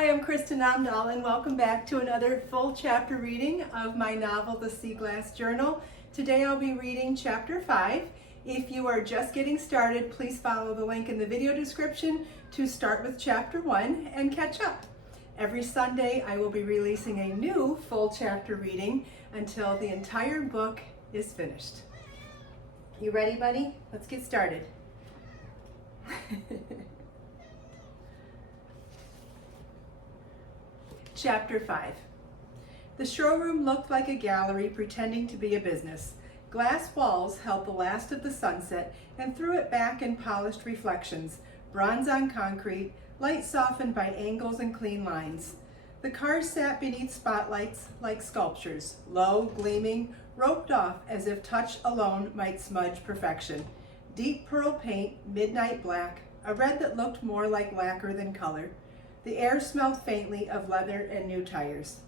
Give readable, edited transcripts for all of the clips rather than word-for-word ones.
Hi, I'm Kristin Omdahl, and welcome back to another full chapter reading of my novel, The Sea Glass Journal. Today I'll be reading chapter 5. If you are just getting started, please follow the link in the video description to start with chapter 1 and catch up. Every Sunday I will be releasing a new full chapter reading until the entire book is finished. You ready, buddy? Let's get started. Chapter 5. The showroom looked like a gallery pretending to be a business. Glass walls held the last of the sunset and threw it back in polished reflections, bronze on concrete, light softened by angles and clean lines. The cars sat beneath spotlights like sculptures, low, gleaming, roped off as if touch alone might smudge perfection. Deep pearl paint, midnight black, a red that looked more like lacquer than color. The air smelled faintly of leather and new tires.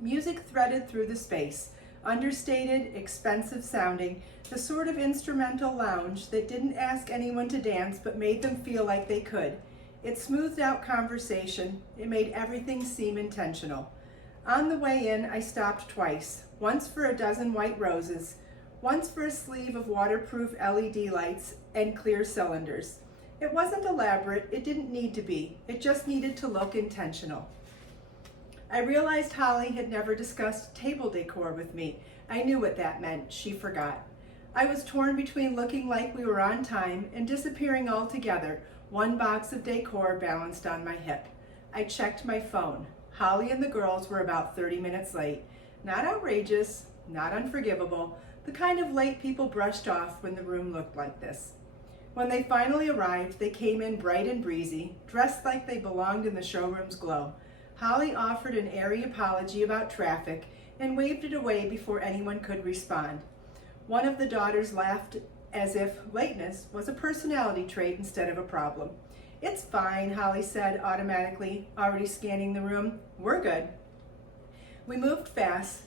Music threaded through the space, understated, expensive sounding, the sort of instrumental lounge that didn't ask anyone to dance but made them feel like they could. It smoothed out conversation. It made everything seem intentional. On the way in, I stopped twice, once for a dozen white roses, once for a sleeve of waterproof LED lights and clear cylinders. It wasn't elaborate, it didn't need to be, it just needed to look intentional. I realized Holly had never discussed table decor with me. I knew what that meant, she forgot. I was torn between looking like we were on time and disappearing altogether, one box of decor balanced on my hip. I checked my phone. Holly and the girls were about 30 minutes late. Not outrageous, not unforgivable, the kind of late people brushed off when the room looked like this. When they finally arrived, they came in bright and breezy, dressed like they belonged in the showroom's glow. Holly offered an airy apology about traffic and waved it away before anyone could respond. One of the daughters laughed as if lateness was a personality trait instead of a problem. "It's fine," Holly said automatically, already scanning the room. "We're good." We moved fast,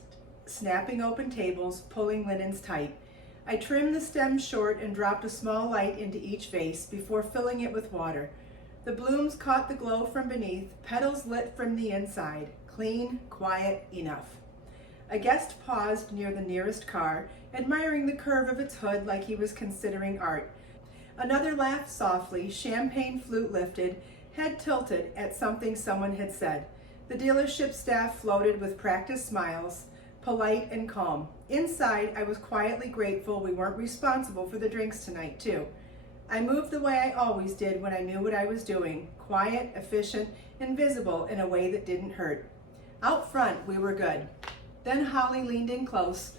snapping open tables, pulling linens tight. I trimmed the stems short and dropped a small light into each vase before filling it with water. The blooms caught the glow from beneath, petals lit from the inside, clean, quiet, enough. A guest paused near the nearest car, admiring the curve of its hood like he was considering art. Another laughed softly, champagne flute lifted, head tilted at something someone had said. The dealership staff floated with practiced smiles, polite and calm. Inside, I was quietly grateful we weren't responsible for the drinks tonight, too. I moved the way I always did when I knew what I was doing, quiet, efficient, invisible in a way that didn't hurt. Out front, we were good. Then Holly leaned in close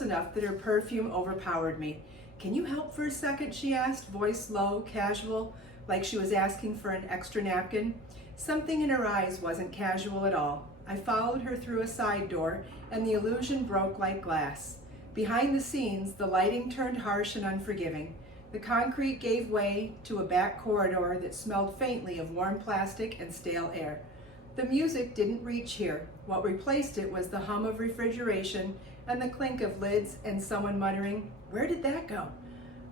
enough that her perfume overpowered me. "Can you help for a second?" she asked, voice low, casual, like she was asking for an extra napkin. Something in her eyes wasn't casual at all. I followed her through a side door, and the illusion broke like glass. Behind the scenes, the lighting turned harsh and unforgiving. The concrete gave way to a back corridor that smelled faintly of warm plastic and stale air. The music didn't reach here. What replaced it was the hum of refrigeration and the clink of lids and someone muttering, "Where did that go?"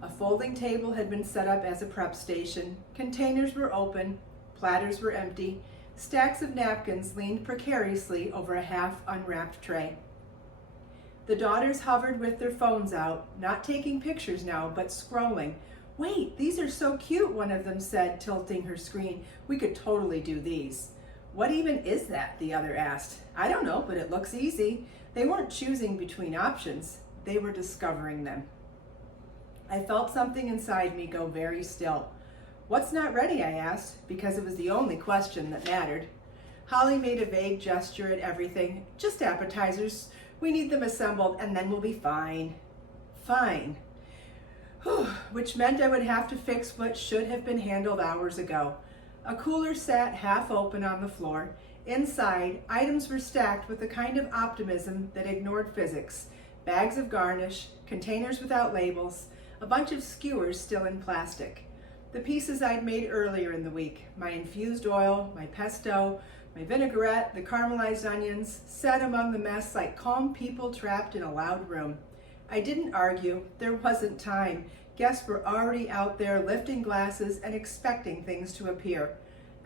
A folding table had been set up as a prep station. Containers were open, platters were empty. Stacks of napkins leaned precariously over a half-unwrapped tray. The daughters hovered with their phones out, not taking pictures now, but scrolling. "Wait, these are so cute," one of them said, tilting her screen. "We could totally do these." "What even is that?" the other asked. "I don't know, but it looks easy." They weren't choosing between options. They were discovering them. I felt something inside me go very still. "What's not ready?" I asked, because it was the only question that mattered. Holly made a vague gesture at everything. "Just appetizers. We need them assembled, and then we'll be fine." Fine. Whew, which meant I would have to fix what should have been handled hours ago. A cooler sat half open on the floor. Inside, items were stacked with the kind of optimism that ignored physics. Bags of garnish, containers without labels, a bunch of skewers still in plastic. The pieces I'd made earlier in the week, my infused oil, my pesto, my vinaigrette, the caramelized onions, sat among the mess like calm people trapped in a loud room. I didn't argue. There wasn't time. Guests were already out there lifting glasses and expecting things to appear.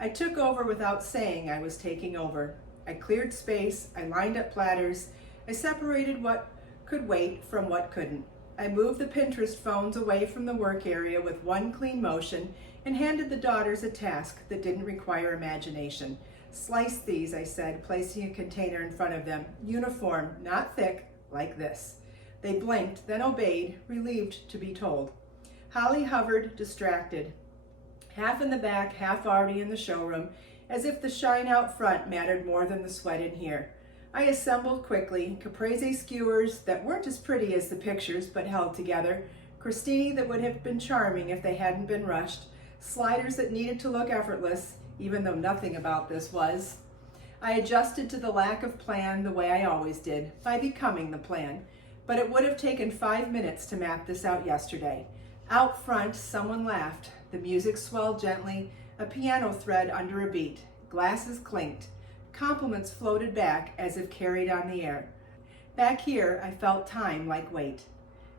I took over without saying I was taking over. I cleared space, I lined up platters, I separated what could wait from what couldn't. I moved the Pinterest phones away from the work area with one clean motion and handed the daughters a task that didn't require imagination. Slice these, I said, placing a container in front of them. Uniform, not thick, like this. They blinked, then obeyed, relieved to be told. Holly hovered, distracted, half in the back, half already in the showroom, as if the shine out front mattered more than the sweat in here. I assembled quickly, caprese skewers that weren't as pretty as the pictures but held together, crostini that would have been charming if they hadn't been rushed, sliders that needed to look effortless, even though nothing about this was. I adjusted to the lack of plan the way I always did, by becoming the plan, but it would have taken 5 minutes to map this out yesterday. Out front, someone laughed. The music swelled gently, a piano thread under a beat. Glasses clinked. Compliments floated back as if carried on the air. Back here, I felt time like weight.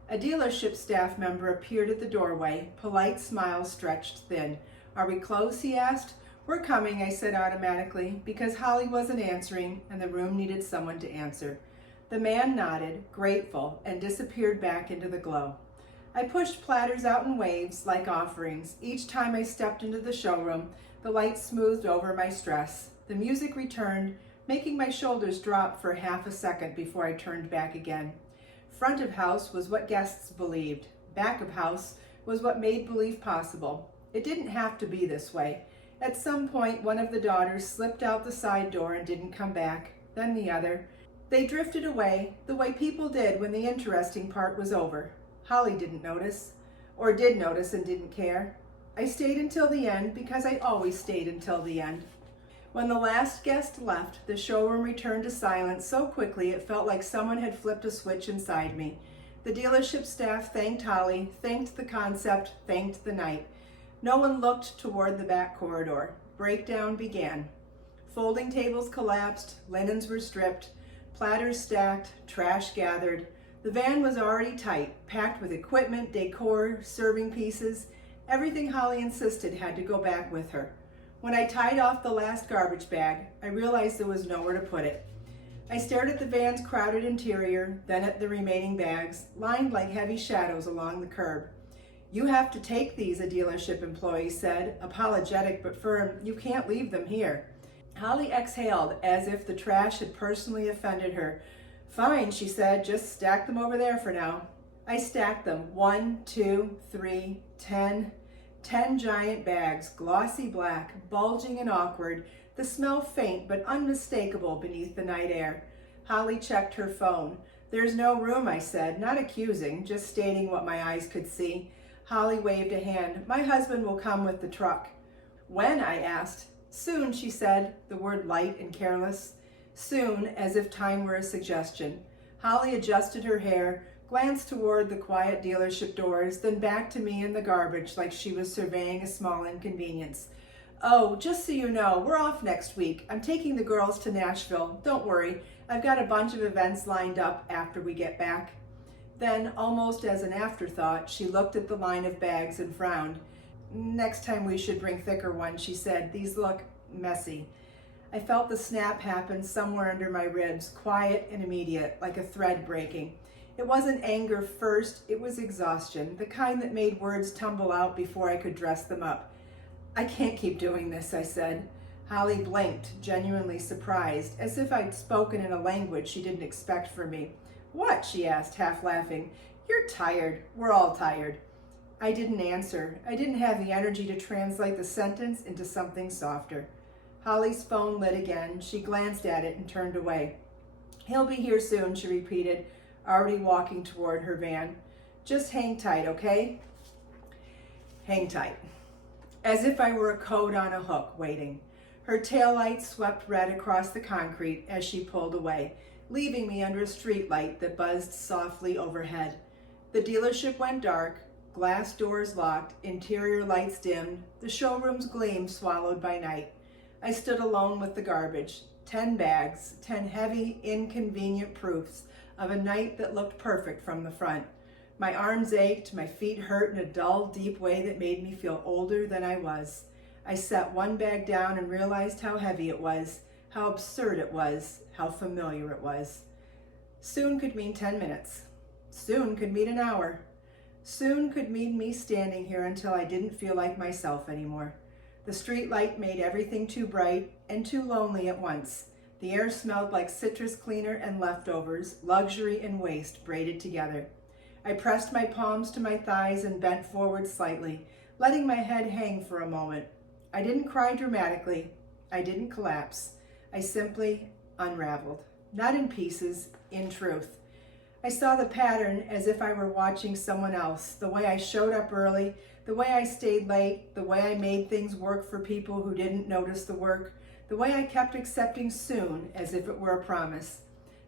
A dealership staff member appeared at the doorway, polite smile stretched thin. "Are we close?" he asked. "We're coming," I said automatically, because Holly wasn't answering and the room needed someone to answer. The man nodded, grateful, and disappeared back into the glow. I pushed platters out in waves like offerings. Each time I stepped into the showroom, the light smoothed over my stress. The music returned, making my shoulders drop for half a second before I turned back again. Front of house was what guests believed. Back of house was what made belief possible. It didn't have to be this way. At some point, one of the daughters slipped out the side door and didn't come back, then the other. They drifted away, the way people did when the interesting part was over. Holly didn't notice, or did notice and didn't care. I stayed until the end because I always stayed until the end. When the last guest left, the showroom returned to silence so quickly it felt like someone had flipped a switch inside me. The dealership staff thanked Holly, thanked the concept, thanked the night. No one looked toward the back corridor. Breakdown began. Folding tables collapsed, linens were stripped, platters stacked, trash gathered. The van was already tight, packed with equipment, decor, serving pieces. Everything Holly insisted had to go back with her. When I tied off the last garbage bag, I realized there was nowhere to put it. I stared at the van's crowded interior, then at the remaining bags, lined like heavy shadows along the curb. "You have to take these," a dealership employee said, apologetic but firm. "You can't leave them here." Holly exhaled as if the trash had personally offended her. "Fine," she said, "just stack them over there for now." I stacked them, 1, 2, 3, 10. 10 giant bags, glossy black, bulging and awkward, the smell faint but unmistakable beneath the night air. Holly checked her phone. "There's no room," I said, not accusing, just stating what my eyes could see. Holly waved a hand. "My husband will come with the truck." "When?" I asked. "Soon," she said, the word light and careless. Soon, as if time were a suggestion. Holly adjusted her hair, glanced toward the quiet dealership doors, then back to me in the garbage like she was surveying a small inconvenience. "Oh, just so you know, we're off next week. I'm taking the girls to Nashville. Don't worry, I've got a bunch of events lined up after we get back." Then, almost as an afterthought, she looked at the line of bags and frowned. "Next time we should bring thicker ones," she said. "These look messy." I felt the snap happen somewhere under my ribs, quiet and immediate, like a thread breaking. It wasn't anger first, it was exhaustion, the kind that made words tumble out before I could dress them up. "I can't keep doing this," I said. Holly blinked, genuinely surprised, as if I'd spoken in a language she didn't expect from me. "What?" she asked, half laughing. "You're tired. We're all tired." I didn't answer. I didn't have the energy to translate the sentence into something softer. Holly's phone lit again. She glanced at it and turned away. "He'll be here soon," she repeated, already walking toward her van. "Just hang tight, okay?" Hang tight. As if I were a code on a hook, waiting. Her taillight swept red across the concrete as she pulled away, leaving me under a streetlight that buzzed softly overhead. The dealership went dark, glass doors locked, interior lights dimmed, the showroom's gleam swallowed by night. I stood alone with the garbage. 10 bags, 10 heavy, inconvenient proofs of a night that looked perfect from the front. My arms ached, my feet hurt in a dull, deep way that made me feel older than I was. I set one bag down and realized how heavy it was, how absurd it was, how familiar it was. Soon could mean 10 minutes. Soon could mean an hour. Soon could mean me standing here until I didn't feel like myself anymore. The street light made everything too bright and too lonely at once. The air smelled like citrus cleaner and leftovers, luxury and waste braided together. I pressed my palms to my thighs and bent forward slightly, letting my head hang for a moment. I didn't cry dramatically. I didn't collapse. I simply unraveled. Not in pieces, in truth. I saw the pattern as if I were watching someone else, the way I showed up early, the way I stayed late, the way I made things work for people who didn't notice the work, the way I kept accepting soon as if it were a promise.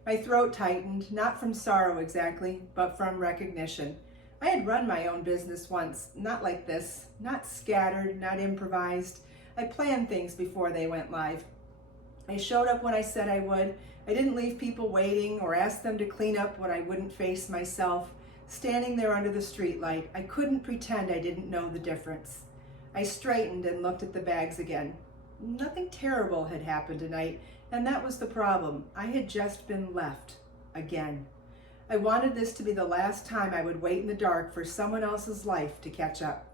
My throat tightened, not from sorrow exactly, but from recognition. I had run my own business once, not like this, not scattered, not improvised. I planned things before they went live. I showed up when I said I would. I didn't leave people waiting or ask them to clean up what I wouldn't face myself. Standing there under the streetlight, I couldn't pretend I didn't know the difference. I straightened and looked at the bags again. Nothing terrible had happened tonight, and that was the problem. I had just been left. Again. I wanted this to be the last time I would wait in the dark for someone else's life to catch up.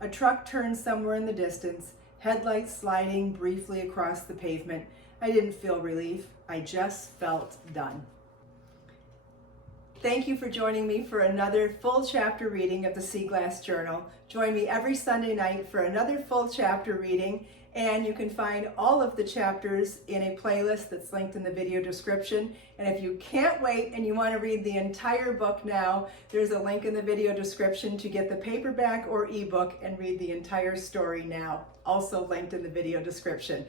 A truck turned somewhere in the distance, headlights sliding briefly across the pavement. I didn't feel relief. I just felt done. Thank you for joining me for another full chapter reading of the Sea Glass Journal. Join me every Sunday night for another full chapter reading, and you can find all of the chapters in a playlist that's linked in the video description. And if you can't wait and you want to read the entire book now, there's a link in the video description to get the paperback or ebook and read the entire story now, also linked in the video description.